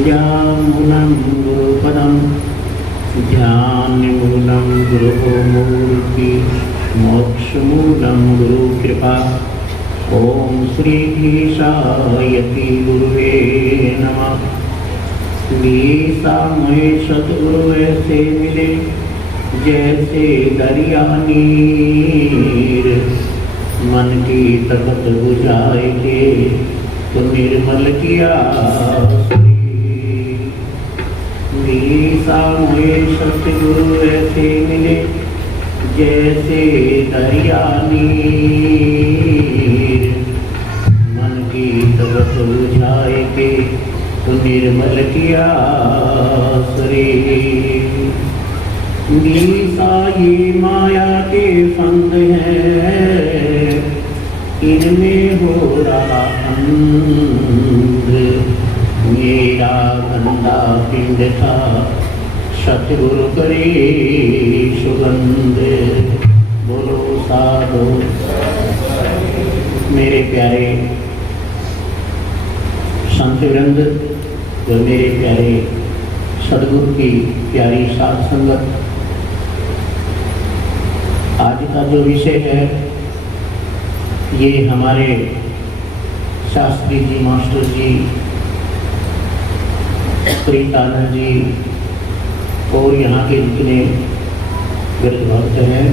पूजामूलं गुरुपदं ध्यानमूलं गुरुमूर्ति मोक्षमूलं गुरुकृपा। ओम श्री गीशायति गुरुवे नमः। गीसा में सतगुरु ऐसे मिले जैसे दरिया नीर, मन की तपत बुझाएंगे तो निर्मल किया। गीसा में सतगुरु ऐसे मिले जैसे दरिया नीर, मन की तपत बुझाएंगे तो निर्मल किया शरीर। गीसा ये माया के फंद है, इनमें हो रहा अंध। मेरा गंदा पिंड था सतगुरु करे सुगंध। बोलो साधो। मेरे प्यारे संत वृंद व मेरे प्यारे सदगुरु की प्यारी साध संगत, आज का जो विषय है ये हमारे शास्त्री जी, मास्टर जी, प्रीतानंद जी और यहाँ के जितने वृद्ध भक्त हैं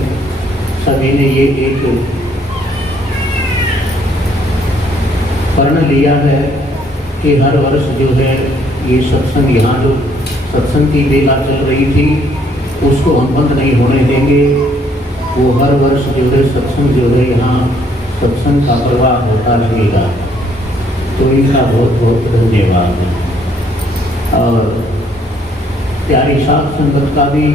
सभी ने ये एक प्रण लिया है कि हर वर्ष जो है ये सत्संग, यहाँ जो सत्संग की बेला चल रही थी उसको हम बंद नहीं होने देंगे। वो हर वर्ष जो है सत्संग जो है यहाँ सत्संग का प्रवाह होता रहेगा। तो इनका बहुत बहुत धन्यवाद। और प्यारी साध संगत का भी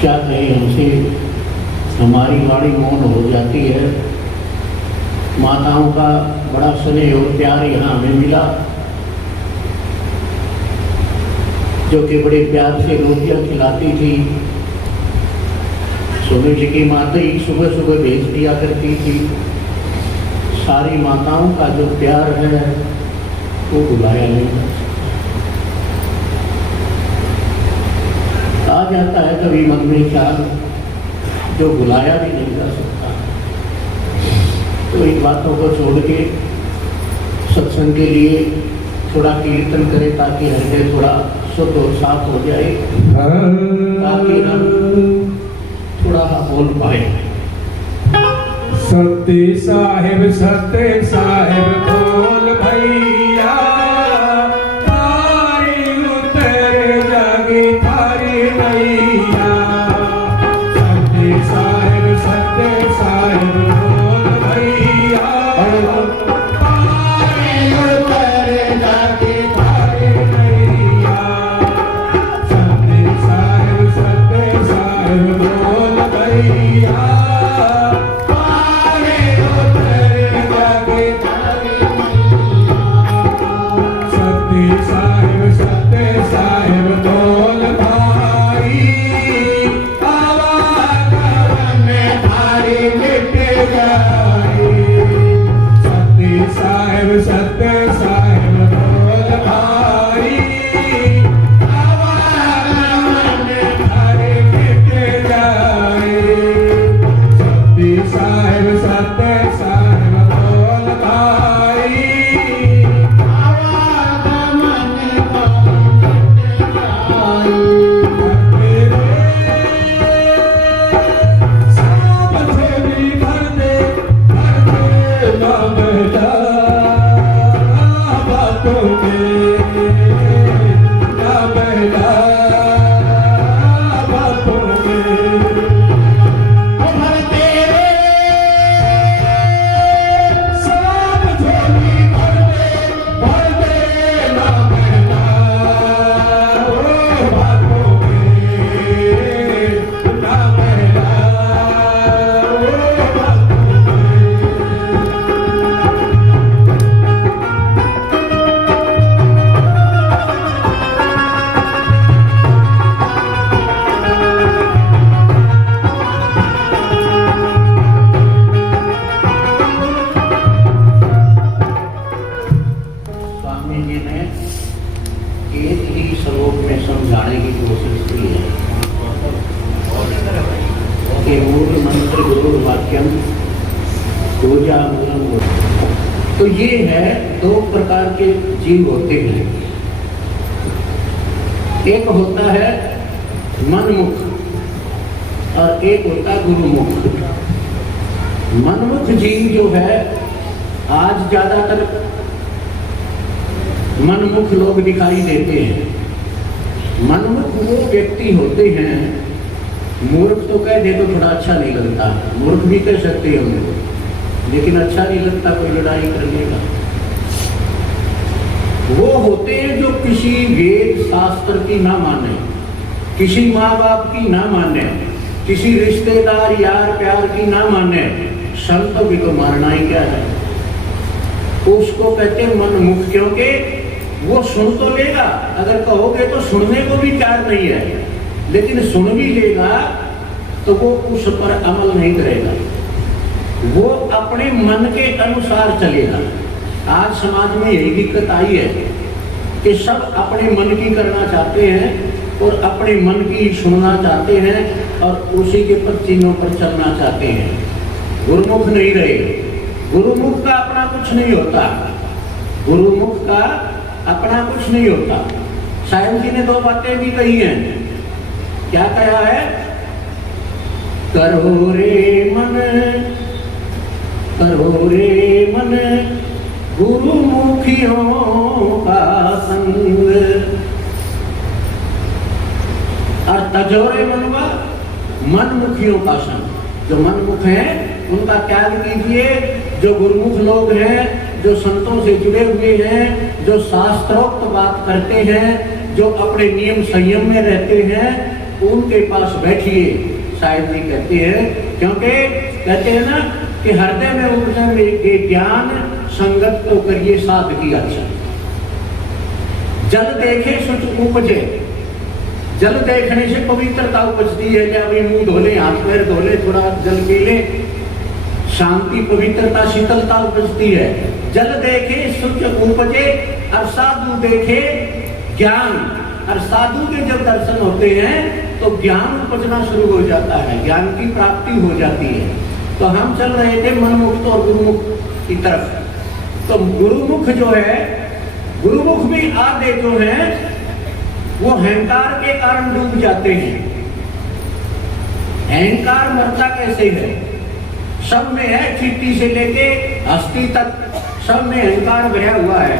क्या कहें, हमसे हमारी वाणी मौन हो जाती है। माताओं का बड़ा स्नेह और प्यार यहाँ हमें मिला, जो कि बड़े प्यार से रोटियां खिलाती थी। सुबह जी की माता ही सुबह सुबह भेज दिया करती थी। सारी माताओं का जो प्यार है वो बुलाया नहीं। आ जाता है कभी मन में ख्याल जो बुलाया भी नहीं जा सकता। तो इन बातों को छोड़ के सत्संग के लिए थोड़ा कीर्तन करें ताकि हृदय थोड़ा शुद्ध और साफ हो जाए, ताकि हम थोड़ा बोल पाए। सत्य साहिब बोल भैया, तारी उतर जागी तारी मैया। सत्य साहिब बोल भैया, तारी उतर जागी तारी मैया। सत्य साहिब बोल भैया, में मैंने एक ही श्लोक में समझाने की कोशिश की है कि मूल मंत्र गुरु वाक्यम पूजा मूलम गुरु। तो ये है, दो प्रकार के जीव होते हैं। एक होता है मनमुख और एक होता है गुरुमुख। मनमुख जीव जो है, आज ज्यादातर मनमुख लोग दिखाई देते हैं। मनमुख वो व्यक्ति होते हैं, मूर्ख तो कह दे तो थोड़ा अच्छा नहीं लगता, मूर्ख भी कह सकते हैं उनको, लेकिन अच्छा नहीं लगता कोई लड़ाई करने का। वो होते हैं जो किसी वेद शास्त्र की ना माने, किसी माँ बाप की ना माने, किसी रिश्तेदार यार प्यार की ना माने, संत भी तो मारना ही क्या है। उसको कहते हैं मनमुख, क्योंकि वो सुन तो लेगा, अगर कहोगे तो सुनने को भी तैयार नहीं है, लेकिन सुन भी लेगा तो वो उस पर अमल नहीं करेगा, वो अपने मन के अनुसार चलेगा। आज समाज में यही दिक्कत आई है कि सब अपने मन की करना चाहते हैं और अपने मन की सुनना चाहते हैं और उसी के चिन्हों पर चलना चाहते हैं। गुरुमुख नहीं रहे। गुरुमुख का अपना कुछ नहीं होता, गुरुमुख का अपना कुछ नहीं होता। साहिब जी ने दो बातें भी कही हैं। क्या कहा है? करो रे मन, करो रे मन, गुरुमुखियों का संग, और तजोरे मनवा मनमुखियों का संग। जो मनमुख हैं उनका त्याग कीजिए। जो गुरुमुख लोग हैं, जो संतों से जुड़े हुए हैं, जो शास्त्रोक्त बात करते हैं, जो अपने नियम संयम में रहते हैं, उनके पास बैठिए, शायद जी कहते हैं। क्योंकि कहते हैं ना कि हृदय में उपजे ज्ञान, संगत तो करिए साध की अच्छा। जल देखे सुच उपजे, जल देखने से पवित्रता उपजती है। जब अभी मुंह धोले, हाथ पैर धोले, थोड़ा जल पी ले, शांति, पवित्रता, शीतलता उपजती है। जल देखे सुच उपजे, और साधु देखे ज्ञान, और साधु के जब दर्शन होते हैं तो ज्ञान उपजना शुरू हो जाता है, ज्ञान की प्राप्ति हो जाती है। तो हम चल रहे थे मनमुक्त और गुरुमुख की तरफ। तो गुरुमुख जो है, गुरुमुख भी आधे जो हैं वो अहंकार के कारण डूब जाते हैं। अहंकार मरता कैसे है? सब में है, चीटी से लेके अस्थि तक सब में अहंकार भरा हुआ है।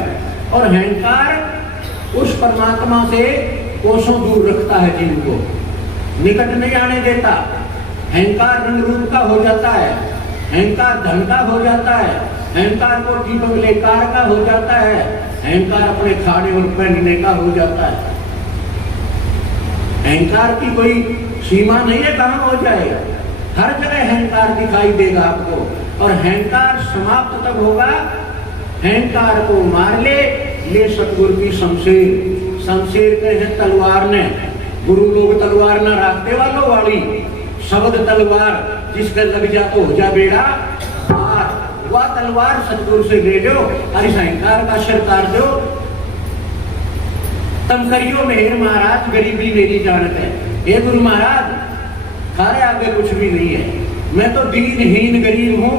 और अहंकार उस परमात्मा से कोसों दूर रखता है, जिनको निकट नहीं आने देता। अहंकार रंग रूप का हो जाता है, अहंकार धन का हो जाता है, अहंकार कोठी बंगले कार का हो जाता है, अहंकार अपने खाने और पहनने का हो जाता है। अहंकार की कोई सीमा नहीं है, कहां हो जाए। हर जगह अहंकार दिखाई देगा आपको। और अहंकार समाप्त तब होगा, अहंकार को मार ले सतगुरु की शमशेर। शमशेर के हैं तलवार ने, गुरु लोग तलवार न राखते वालों वाली, शब्द तलवार जिसका लग जा तो हो जा बेड़ा पार। वह तलवार सतगुरु से ले लो और इस अहंकार का सिर काट दो। तम करियो मेहर महाराज, गरीबी मेरी जानत है। हे गुरु महाराज, खारे आगे कुछ भी नहीं है, मैं तो दीनहीन गरीब हूँ।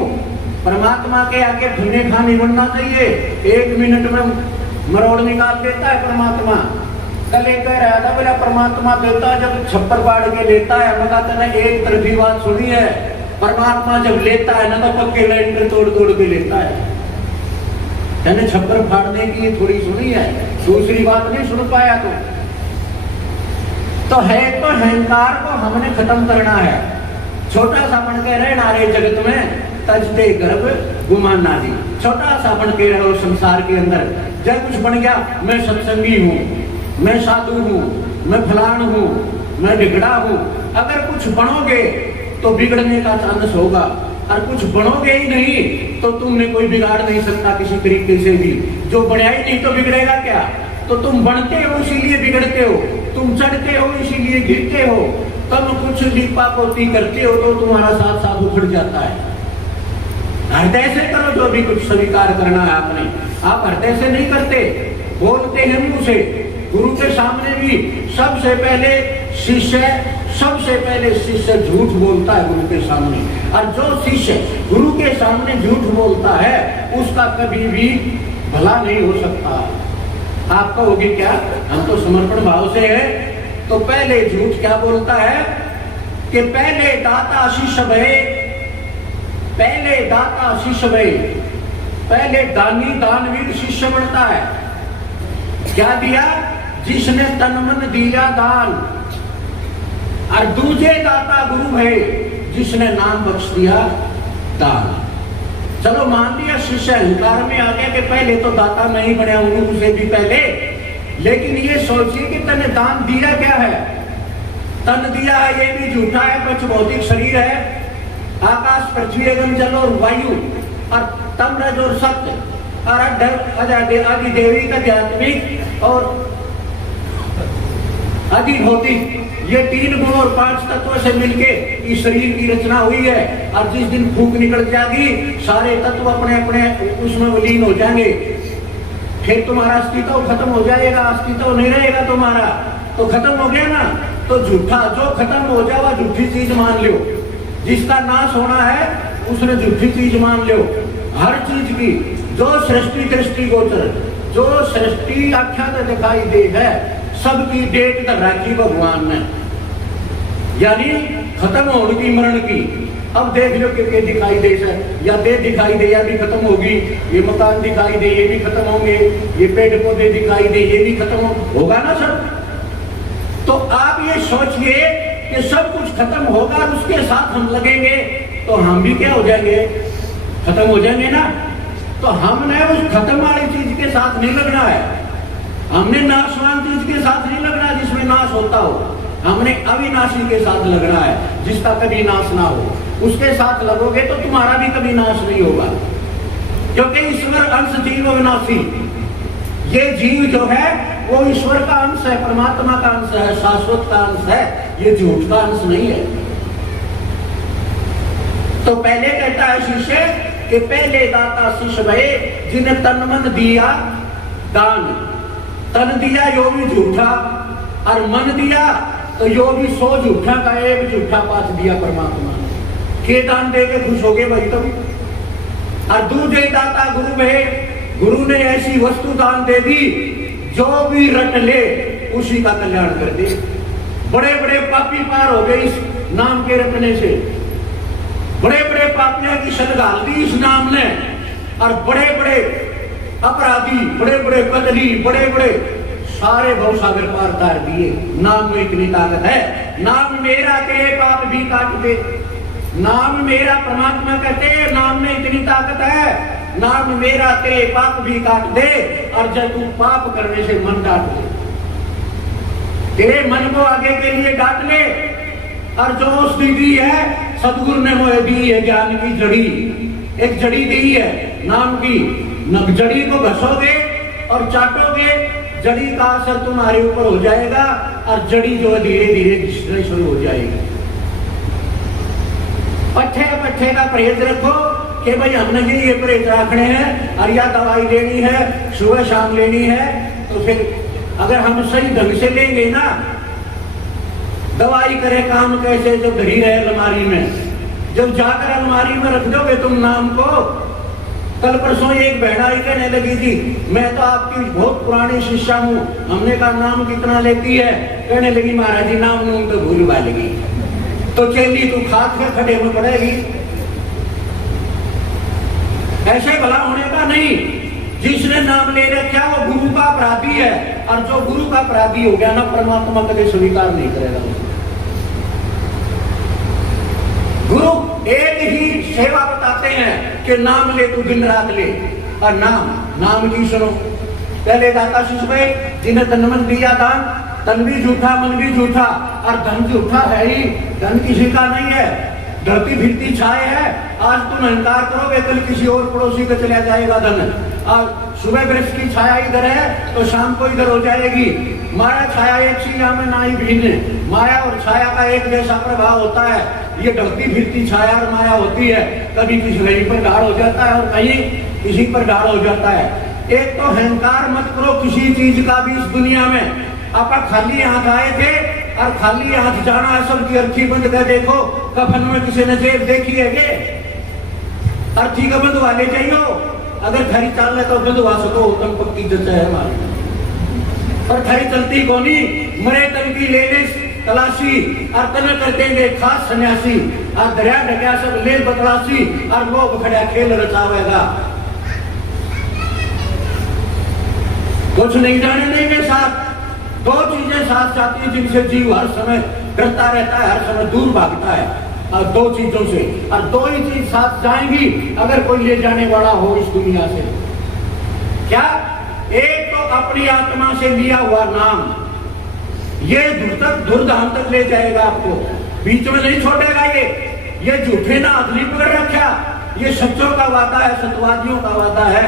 परमात्मा के आगे ठुने खाने बनना चाहिए। 1 मिनट में मरोड़ निकाल देता है परमात्मा। कल एक कह रहा था, बोला परमात्मा देता जब छप्पर पाड़ के लेता है। मैं कहता ना, एक तरफी बात सुनी है, परमात्मा जब लेता है ना तो पक्के लैंडर तोड़ तोड़ के लेता है। मैंने छप्पर फाड़ने की थोड़ी सुनी है, दूसरी बात नहीं सुन पाया। तो है तो अहंकार को हमने खत्म करना है। छोटा सा बन के रहे नारे जगत में, तजते गर्भ गुमाना दी। छोटा सा बन के रहो संसार के अंदर। जब कुछ बन गया, मैं सत्संगी हूँ, मैं साधु हूँ, मैं फलान हूँ, मैं बिगड़ा हूँ। अगर कुछ बनोगे तो बिगड़ने का चांस होगा, और कुछ बनोगे ही नहीं तो तुमने कोई बिगाड़ नहीं सकता किसी तरीके से भी। जो बढ़िया ही नहीं तो बिगड़ेगा क्या? तो तुम बनते हो इसीलिए बिगड़ते हो, तुम चढ़ते हो इसीलिए गिरते हो, तुम कुछ लिपा पोती करते हो तो तुम्हारा साथ साथ उखड़ जाता है। हृदय से करो जो भी कुछ स्वीकार करना है आपने। आप हृदय से नहीं करते, बोलते हैं मुंह से। गुरु के सामने भी सबसे पहले शिष्य झूठ बोलता है गुरु के सामने। और जो शिष्य गुरु के सामने झूठ बोलता है उसका कभी भी भला नहीं हो सकता। आप कहोगे क्या, हम तो समर्पण भाव से है, तो पहले झूठ क्या बोलता है कि पहले दाता शिष्य भय, पहले दाता शिष्य भय, पहले दानी दानवीर शिष्य बनता है। क्या दिया? जिसने तन मन दिया दान। और दूजे दाता गुरु है जिसने नाम बख्श दिया दान। चलो मान लिया शिष्य अहंकार में आ गया कि पहले तो दाता नहीं बना गुरु से भी पहले, लेकिन ये सोचिए कि तने दान दिया क्या है? तन दिया है ये भी झूठा है, कुछ भौतिक शरीर है, आकाश पृथ्वी एवं जल और वायु और तमरज और सत्य और आदि देवी का आध्यात्मिक और आदि भौतिक, ये 3 गुण और 5 तत्वों से मिलके इस शरीर की रचना हुई है। और जिस दिन फूंक निकल जाएगी सारे तत्व अपने अपने उसमें विलीन हो जाएंगे, फिर तुम्हारा अस्तित्व खत्म हो जाएगा, अस्तित्व नहीं रहेगा तुम्हारा, तो खत्म हो गया ना। तो झूठा जो खत्म हो जाए वह झूठी चीज मान लो, जिसका नाश होना है उसने झूठी चीज मान लो। हर चीज की जो सृष्टि दृष्टि गोचर, जो सृष्टि आख्यात दिखाई दे है, सबकी डेट कर रखी भगवान ने, यानी खत्म होने की मरण की। अब देख लो कि दिखाई दे सर, या दे दिखाई दे या भी खत्म होगी, ये मकान दिखाई दे ये भी खत्म होंगे, ये पेड़ पौधे दिखाई दे ये भी खत्म होगा ना सब। तो आप ये सोचिए कि सब कुछ खत्म होगा और उसके साथ हम लगेंगे तो हम भी क्या हो जाएंगे? खत्म हो जाएंगे ना। तो हमने उस खत्म वाली चीज के साथ नहीं लगना है, हमने नाशवान चीज के साथ नहीं लगना जिसमें नाश होता हो, हमने अविनाशी के साथ लगना है जिसका कभी नाश ना हो। उसके साथ लगोगे तो तुम्हारा भी कभी नाश नहीं होगा, क्योंकि ईश्वर अंश जीव अविनाशी। ये जीव जो है वो ईश्वर का अंश है, परमात्मा का अंश है, शाश्वत का अंश है, ये झूठ का अंश नहीं है। तो पहले कहता है शिष्य कि पहले दाता शिष्य भय, जिन्हें तन मन दिया दान। तन दिया यो भी झूठा और मन दिया तो यो भी 100 झूठा का एक झूठा पाठ दिया परमात्मा ने। के दान दे के खुश हो गए भाई तुम। और दूजे दाता गुरु में, गुरु ने ऐसी वस्तु दान दे दी जो भी रट ले उसी का कल्याण कर दे। बड़े बड़े पापी पार हो गए इस नाम के रटने से, बड़े बड़े पापियों की सदगाल दी इस नाम ने, और बड़े बड़े अपराधी, बड़े बड़े बदली, बड़े बड़े सारे भवसागर पार कर दिए। नाम में इतनी ताकत है। नाम मेरा के पाप भी काट दे, नाम मेरा, परमात्मा कहते नाम में इतनी ताकत है, नाम मेरा तेरे पाप भी काट दे। और जब तू पाप करने से मन डांट ले, तेरे मन को आगे के लिए डांट ले। और जो स्थिति है सदगुरु ने मोह दी है ज्ञान की जड़ी, एक जड़ी दी है नाम की। जड़ी को घसोगे और चाटोगे, जड़ी का असर तुम्हारे ऊपर हो जाएगा और जड़ी जो है धीरे धीरे घिसना शुरू हो जाएगी। पट्टे पट्टे का परहेज रखो कि भाई हमने ये परहेज रखने हैं और या दवाई लेनी है सुबह शाम लेनी है। तो फिर अगर हम सही ढंग से लेंगे ना, दवाई करे काम कैसे? जब धरी रहे अलमारी में, जब जाकर अलमारी में रख दोगे तुम नाम को। कल परसों एक बहना कहने लगी थी मैं तो आपकी बहुत पुरानी शिष्या हूँ, हमने कहा नाम कितना लेती है? कहने लगी महाराज जी नाम नूम तो भूल वालेगी। तो चली तू खाद के खड़े में पड़ेगी। ऐसे भला होने का नहीं। जिसने नाम ले रखा वो गुरु का अपराधी है, और जो गुरु का अपराधी हो गया ना परमात्मा कभी स्वीकार नहीं करेगा। गुरु एक ही सेवा बताते हैं कि नाम ले तू दिन रात ले, और नाम की सुनो। पहले दाता शिष्य में जिन्हें तन मन दिया दान, तन भी झूठा मन भी झूठा, और धन झूठा है ही, धन किसी का नहीं है, धरती फिरती छाए है। आज तुम अहंकार करोगे कल किसी और पड़ोसी का चला जाएगा धन। और सुबह वृक्ष की छाया इधर है तो शाम को इधर हो जाएगी। माया छाया एक सीमा में ना ही भिन्न, माया और छाया का एक जैसा प्रभाव होता है। ये ढलती फिरती छाया और माया होती है, कभी किसी कहीं पर गाढ़ हो जाता है और कहीं किसी पर गाढ़ हो जाता है। एक तो अहंकार मत करो किसी चीज का भी इस दुनिया में। आप खाली हाथ आए थे और खाली हाथ जाना है, सबकी अर्थी बंद कर देखो, कफन में किसी ने जेब देखी है के? अर्थी का बंधवा ले जाइयो, अगर खरी चाल रहे तो बंधवा सको, तम पक्की जचा है हमारी। पर खरी चलती कोनी, मरे तन की ले ले तलाशी और तन कर देंगे खास सन्यासी और दरिया ढकिया सब ले बतलाशी और लोग खड़ा खेल रचावेगा। कुछ नहीं जाने देंगे साथ। दो चीजें साथ जाती हैं जिनसे जीव हर समय डरता रहता है, हर समय दूर भागता है, और दो चीजों से, और दो ही चीज साथ जाएंगी अगर कोई ले जाने वाला हो इस दुनिया से। क्या? एक तो अपनी आत्मा से लिया हुआ नाम, ये दुर्धाम तक ले जाएगा आपको, बीच में नहीं छोड़ेगा। ये झूठे ना हाथ नहीं पकड़ रखा, ये सच्चों का वादा है, सत्यवादियों का वादा है।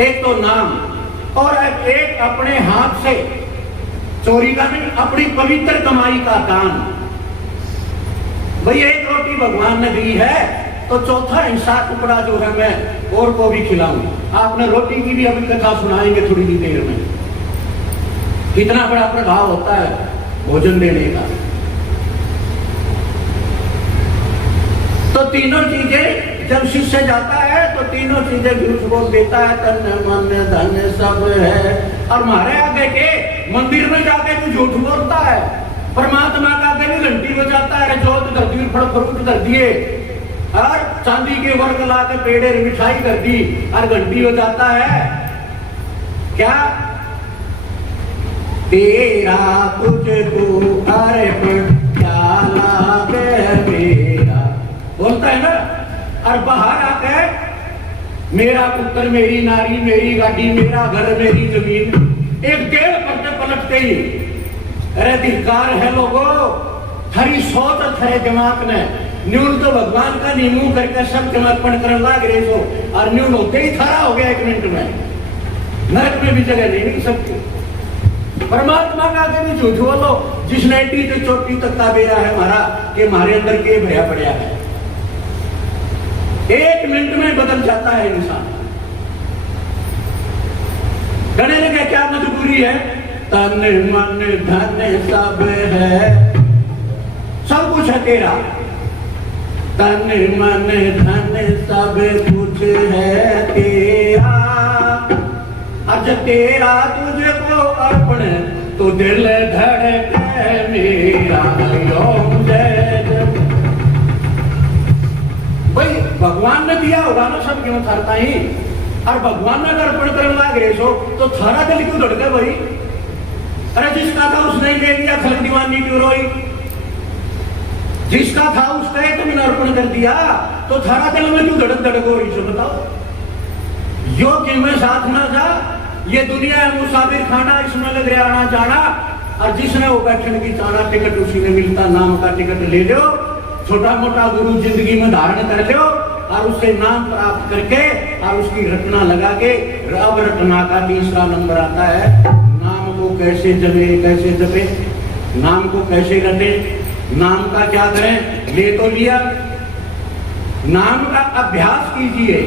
एक तो नाम, और एक अपने हाथ से चोरी का नहीं, अपनी पवित्र कमाई का दान। भाई एक रोटी भगवान ने दी है तो चौथा हिस्सा टुकड़ा जो है मैं और को भी खिलाऊं। आपने रोटी की भी अभी कथा सुनाएंगे थोड़ी ही देर में, कितना बड़ा प्रभाव होता है भोजन देने का। तो तीनों चीजें जब शिष्य जाता है तो तीनों चीजें झूठ बोल देता है, तन मन धन सब है। और हमारे आगे के मंदिर में जाके भी झूठ बोलता है, परमात्मा का आगे भी घंटी बजाता है, जोत कर दी, फल फ्रूट कर दिए, और चांदी के वर्ग ला के पेड़े मिठाई कर दी और घंटी बजाता है। क्या? तेरा तुझको अर्पण क्या लागे मेरा, बोलता है ना। और बाहर आकर मेरा पुत्र, मेरी नारी, मेरी गाड़ी, मेरा घर, मेरी जमीन, एक डेढ़ पत्ते पलटते ही अरे धिक्कार है लोगों, थारी सोच और थारे दिमाग ने न्यून तो भगवान का नीमू करके सब चमकपन करने लग रहे हो, और न्यून होते ही थारा हो गया 1 मिनट में। नरक में भी जगह नहीं मिल सकती। परमात्मा का आगे भी झूठ बोलो, जिसने एटी से चोटी तक का बेरा है हमारा, कि हमारे अंदर के भया पड़ा है। 1 मिनट में बदल जाता है इंसान। कहने लगे क्या मजबूरी है? तन मन धन सब है, सब कुछ है तेरा, तन मन धन सब कुछ है तेरा। अच्छा तेरा तुझको अर्पण तो दिल धड़के मेरा, ओम जय जय। भाई भगवान ने दिया होगा ना सब, क्यों थारता ही, और भगवान ने अगर अर्पण करने लग रहे हो तो थारा दिल क्यों धड़के भाई? अरे जिसका था उसने ले लिया, खल दीवानी क्यों रोई? जिसका था उसका तुमने अर्पण कर दिया तो थारा दिल में क्यों धड़क धड़क हो रही? बताओ। योग्य में साथ ना जा, ये दुनिया है मुसाफिर खाना, इसमें लग रहा आना जाना, और जिसने वो बैठने की चाना टिकट उसी ने मिलता, नाम का टिकट ले लो, छोटा मोटा गुरु जिंदगी में धारण कर लो, और उससे नाम प्राप्त करके और उसकी रटना लगा के, अब रटना का 3रा नंबर आता है। नाम को कैसे जपे, कैसे जपे, नाम को कैसे रटे, नाम का क्या करें? ले तो लिया, नाम का अभ्यास कीजिए।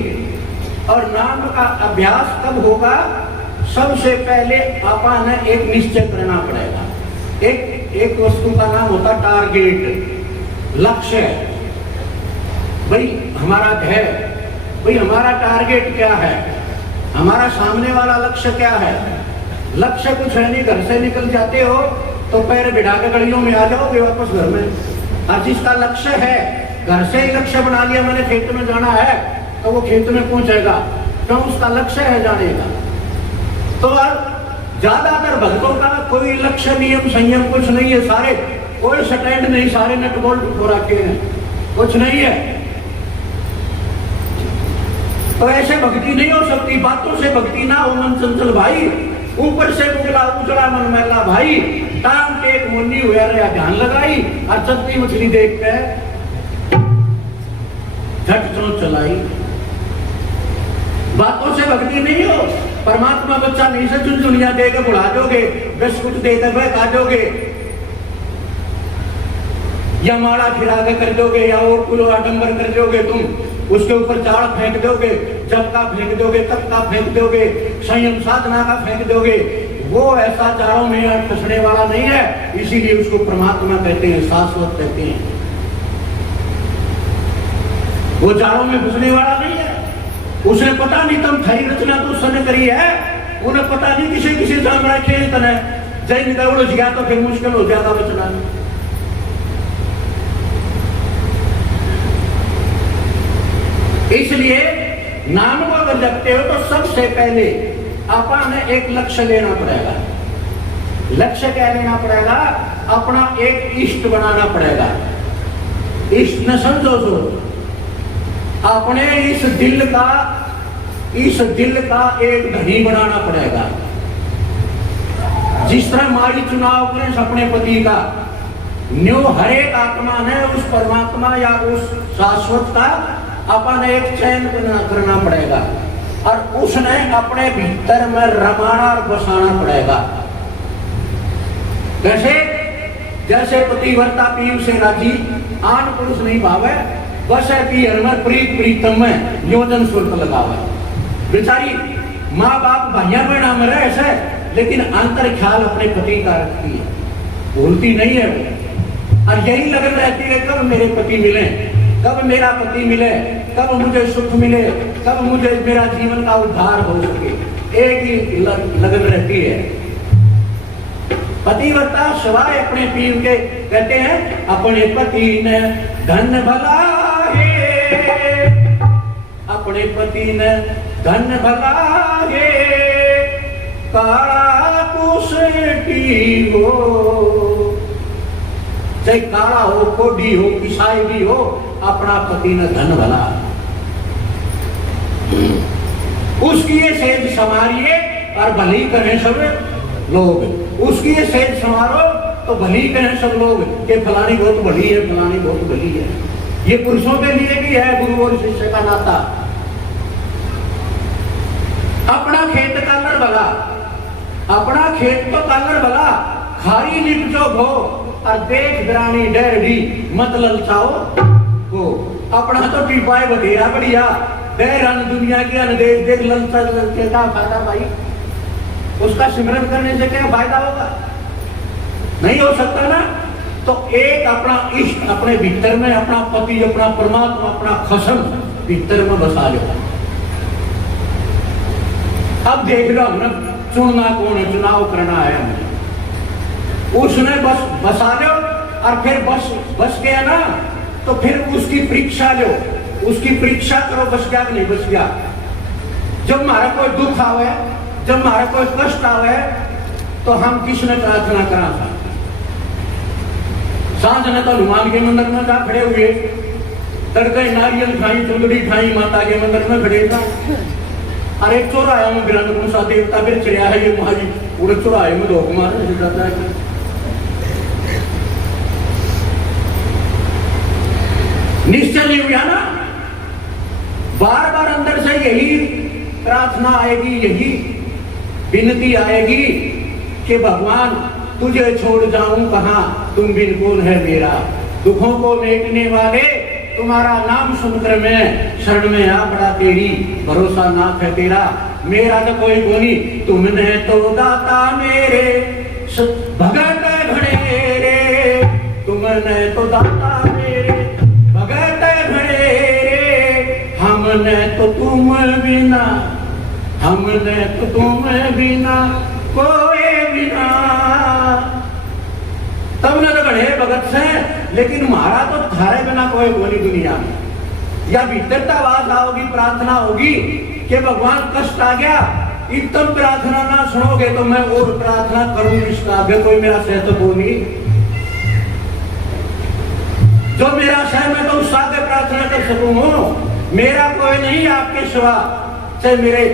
और नाम का अभ्यास कब होगा? सबसे पहले आपने एक निश्चय करना पड़ेगा। एक वस्तु का नाम होता टारगेट, लक्ष्य। भाई हमारा है, भाई हमारा टारगेट क्या है, हमारा सामने वाला लक्ष्य क्या है? लक्ष्य कुछ है नहीं, घर से निकल जाते हो तो पैर बिठा के गलियों में आ जाओगे वापस घर में। और जिसका लक्ष्य है, घर से ही लक्ष्य बना लिया, मैंने खेत में जाना है, तो वो खेत में पहुंचेगा, तो उसका लक्ष्य है जाने का। तो ज्यादातर भक्तों का कोई लक्ष्य, नियम, संयम कुछ नहीं है, सारे कोई स्टैंड नहीं, सारे नट बोल्ट हो रखे हैं, कुछ नहीं है। तो ऐसे भक्ति नहीं हो सकती, बातों से भक्ति ना हो मन चंचल भाई, ऊपर से उगला उजड़ा मन मैला भाई, टांग टेक मुन्नी हुआ रहा ध्यान लगाई, और चलती मछली देख के झट चोट चलाई। बातों से भक्ति नहीं हो। परमात्मा बच्चा नहीं से चुनचुनिया देकर बुला दोगे, बिस्कुट देकर वह खा दोगे, या माला फिरा के कर दोगे, या और कुल आडंबर कर दोगे तुम, उसके ऊपर जाल फेंक दोगे, जब का फेंक दोगे, तब का फेंक दोगे, संयम साधना का फेंक दोगे, वो ऐसा जालों में फंसने वाला नहीं है। इसीलिए उसको परमात्मा कहते हैं, शाश्वत कहते हैं। वो जालों में फंसने वाला नहीं है। उसने पता नहीं तुम थारी रचना तो उसने करी है, उन्हें पता नहीं किसी किसी जाम रखे तना जय निकल उलझ गया तो फिर मुश्किल हो जाएगा बचना। इसलिए नाम को अगर जपते हो तो सबसे पहले अपन ने एक लक्ष्य लेना पड़ेगा। लक्ष्य क्या लेना पड़ेगा? अपना एक इष्ट बनाना पड़ेगा। इष्ट न समझो तो अपने इस दिल का एक धनी बनाना पड़ेगा। जिस तरह मारी चुनाव करें अपने पति का, न्यू हर एक आत्मा ने उस परमात्मा या उस शाश्वत का अपन एक चयन करना पड़ेगा और उसने अपने भीतर में रमाना और बसाना पड़ेगा। जैसे पतिव्रता पीव से राजी आन पुरुष नहीं भावे, बस है पीर में प्रीत प्रीतम में योजन शुल्क लगावे। बेचारी माँ बाप भाइया बहना में रहे ऐसे, लेकिन अंतर ख्याल अपने पति का रखती है, भूलती नहीं है वो। और यही लगन रहती है कब मेरे पति मिले, कब मेरा पति मिले, कब मुझे सुख मिले, कब मुझे मेरा जीवन का उद्धार हो सके। एक ही लगन रहती है। पतिव्रता सवाए अपने पीर के कहते हैं, अपने पति ने धन भला है, अपने पति ने धन भला है, काला कुशटी हो, चाहे काला हो, कोडी हो, किसाई भी हो, अपना पति ने धन भला। उसकी ये सेज संवारिए और भली करें सब लोग। उसकी ये सेज संवारो तो भली करें सब लोग कि फलानी बहुत भली है, फलानी बहुत भली है। ये पुरुषों के लिए भी है गुरु और शिष्य का नाता। अपना खेत कालर भला, अपना खेत तो कालर भला, खारी लिपचो भो और देख दरानी डैडी मत ललचाओ हो। अपना तो टीपाए बधेरा बढ़िया, बैरन दुनिया की अनदेश देख ललचा के क्या फायदा भाई? उसका सिमरन करने से क्या फायदा होगा? नहीं हो सकता ना। तो एक अपना इष्ट अपने भीतर में, अपना पति, अपना परमात्मा, अपना खसम भीतर में बसा लो। अब देख लो हमने चुनना कौन है, चुनाव करना है हमें। उसने बस बसा लो और फिर बस गया ना, तो फिर उसकी परीक्षा लो, उसकी परीक्षा करो बस गया कि नहीं बस गया। जब हमारा कोई दुख आवे, जब हमारा कोई कष्ट आवे, तो हम किसने प्रार्थना करा था? सांझ ने तो हनुमान के मंदिर में जा खड़े हुए, तड़के नारियल खाई, चुंदड़ी खाई, माता के मंदिर में खड़े था। अरे चौराहे में बिरंग सा देवता फिर चढ़िया है ये महाजी, पूरे चौराहे में धोख मार निश्चय नहीं हुआ ना। बार बार अंदर से यही प्रार्थना आएगी, यही विनती आएगी कि भगवान तुझे छोड़ जाऊं कहां, तुम बिन कौन है मेरा। दुखों को मेटने वाले तुम्हारा नाम सुनकर मैं शरण में आ पड़ा तेरी, भरोसा नाथ है तेरा, मेरा तो कोई कोनी। तुमने तो दाता मेरे भगत घड़ेरे, तुमने तो दाता मेरे भगत घड़ेरे, हमने तो तुम बिना, हमने तो तुम बिना कोई बिना। तुमने तो बड़े भगत से, लेकिन हमारा तो थारे बिना कोई बोली दुनिया में। या भीतर आवाज आओगी, प्रार्थना होगी कि भगवान कष्ट आ गया, एकदम प्रार्थना ना सुनोगे तो मैं और प्रार्थना करूं इसका आगे कोई मेरा सह तो बोली, जो मेरा सह मैं तो उसका आगे प्रार्थना कर सकूं। मेरा कोई नहीं आपके सिवा, चाहे मेरे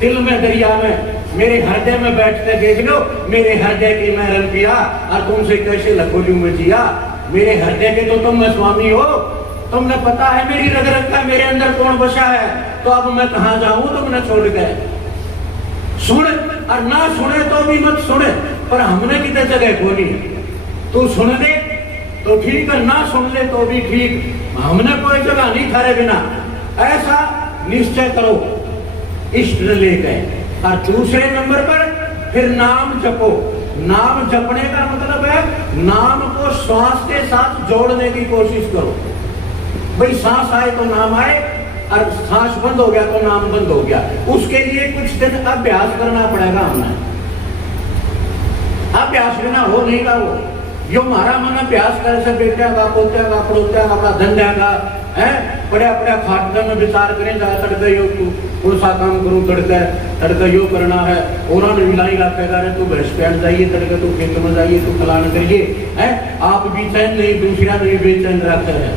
दिल में दरिया में, मेरे हृदय में बैठ कर देख लो, मेरे हृदय की मैं रन किया और तुमसे कैसे लखोलू में जिया। मेरे हृदय के तो तुम स्वामी हो, तुमने पता है मेरी रग रग का मेरे अंदर कौन बसा है, तो अब मैं कहां जाऊं तुमने छोड़ गए। सुन और ना सुने तो भी मत सुने, पर हमने कितने जगह बोली, तू सुन ले तो ठीक है, ना सुन ले तो भी ठीक, हमने कोई जगह नहीं थारे बिना। ऐसा निश्चय करो इष्ट लेकर। और दूसरे नंबर पर फिर नाम जपो। नाम जपने का मतलब है नाम को श्वास के साथ जोड़ने की कोशिश करो। भाई सांस आए तो नाम आए और सांस बंद हो गया तो नाम बंद हो गया। उसके लिए कुछ दिन अभ्यास करना पड़ेगा। हमें अभ्यास बिना हो नहीं का वो जो हमारा मन अभ्यास करे से बेटा का पोत्या का पड़ोत्या का अपना धंधा का है पड़े अपने खाटने में विचार करें जा तड़के यो कौन सा काम करूं तड़के यो करना है और मिलाई रखेगा रे तू भैंस पैन जाइए तड़के तू खेत में जाइए तू फलान करिए है। आप भी चैन नहीं दूसरा नहीं बेचैन रखते हैं।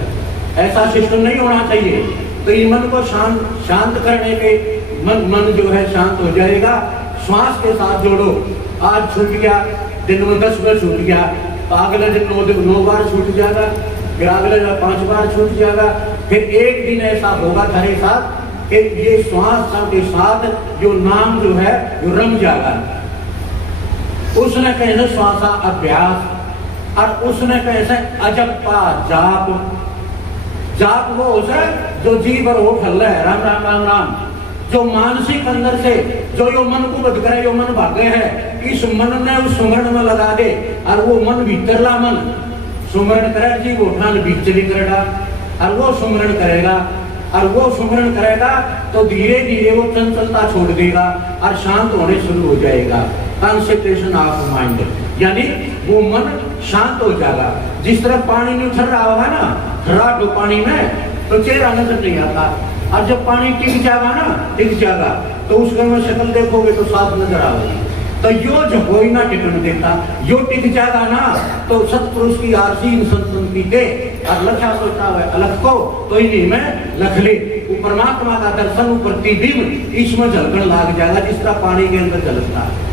ऐसा सिस्टम नहीं होना चाहिए। तो ये मन को शांत करने के मन जो है शांत हो जाएगा। श्वास के साथ जोड़ो। आज छूट गया दिन में 10 बार छूट गया तो अगले दिन 9 बार छूट जाएगा, फिर अगले दिन 5 बार छूट जाएगा। फिर एक दिन ऐसा होगा तुम्हारे साथ कि ये श्वास के साथ जो नाम जो है वो रम जाएगा। उसने कहे श्वासा अभ्यास और उसने कहे अजप्पा जाप। जाप वो हो जो जी भर हो फल है राम राम राम राम। जो मानसिक अंदर से जो यो मन को बद करे यो मन भागे है इस मन ने उस सुमरण में लगा दे और वो मन भीतरला मन सुमरण करे जी वो ठान भीतरी करेगा और वो सुमरण करेगा और वो सुमरण करेगा तो धीरे धीरे वो चंचलता छोड़ देगा और शांत होने शुरू हो जाएगा। कंसंट्रेशन ऑफ माइंड यानी वो मन शांत हो जाएगा। जिस तरह पानी में उतर रहा होगा ना खराब हो पानी में तो चेहरा नजर नहीं आता और जब पानी टिक जाएगा तो उसके में शक्ल देखोगे तो साफ नजर आएगी। तो यो जो कोई ना टिकन देता यो टिक जाएगा ना तो सतपुरुष की आसीन संतति दे और लखा सोचा हुआ अलग को तो इन्हीं में लख ले। वो परमात्मा का दर्शन प्रतिबिंब इसमें झलकन लाग जाएगा जिस तरह पानी के अंदर झलकता है।